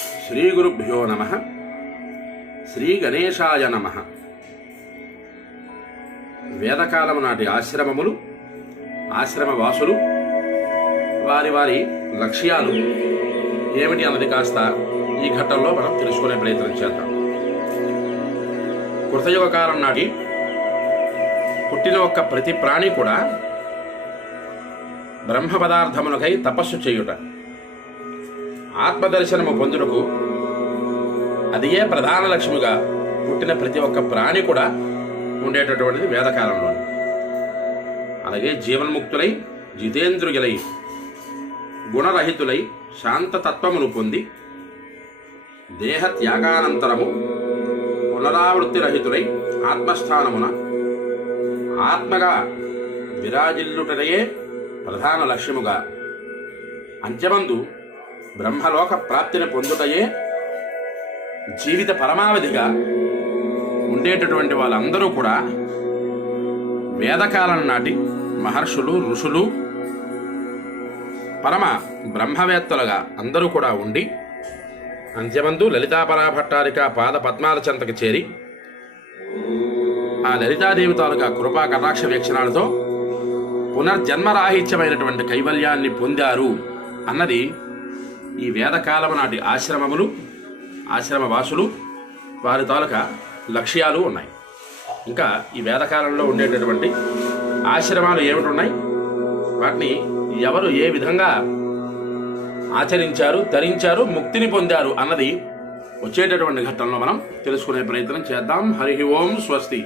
శ్రీ గురుభ్యో నమః. శ్రీ గణేశాయ నమః. వేదకాలము నాటి ఆశ్రమములు, ఆశ్రమవాసులు, వారి వారి లక్ష్యాలు ఏమిటి అన్నది కాస్త ఈ ఘట్టంలో మనం తెలుసుకునే ప్రయత్నం చేద్దాం. కృతయుగ కాలం నాటి పుట్టిన ఒక్క ప్రతి ప్రాణి కూడా బ్రహ్మ పదార్థములకై తపస్సు చేయుట, ఆత్మదర్శనము పొందుటకు అదియే ప్రధాన లక్ష్మిగా పుట్టిన ప్రతి ఒక్క ప్రాణి కూడా ఉండేటటువంటిది వేదకాలంలో. అలాగే జీవన్ముక్తులై, జితేంద్రియులై, గుణరహితులై, శాంతతత్వమును పొంది దేహ త్యాగానంతరము పునరావృత్తి రహితులై ఆత్మస్థానమున ఆత్మగా విరాజిల్లుటయే ప్రధాన లక్ష్యముగా, అంత్యమందు బ్రహ్మలోక ప్రాప్తిని పొందుటయే జీవిత పరమావధిగా ఉండేటటువంటి వాళ్ళందరూ కూడా వేదకాలం నాటి మహర్షులు, ఋషులు, పరమ బ్రహ్మవేత్తలుగా అందరూ కూడా ఉండి అంత్యమందు లలితాపరాభట్టారిక పాద పద్మాల చెంతకు చేరి ఆ లలితాదేవి తాలూకా కృపా కటాక్ష వీక్షణాలతో పునర్జన్మరాహిత్యమైనటువంటి కైవల్యాన్ని పొందారు అన్నది ఈ వేదకాలం నాటి ఆశ్రమములు, ఆశ్రమవాసులు, వారి తాలూకా లక్ష్యాలు ఉన్నాయి. ఇంకా ఈ వేదకాలంలో ఉండేటటువంటి ఆశ్రమాలు ఏమిటున్నాయి, వాటిని ఎవరు ఏ విధంగా ఆచరించారు, ధరించారు, ముక్తిని పొందారు అన్నది వచ్చేటటువంటి ఘట్టంలో మనం తెలుసుకునే ప్రయత్నం చేద్దాం. హరి ఓం స్వస్తి.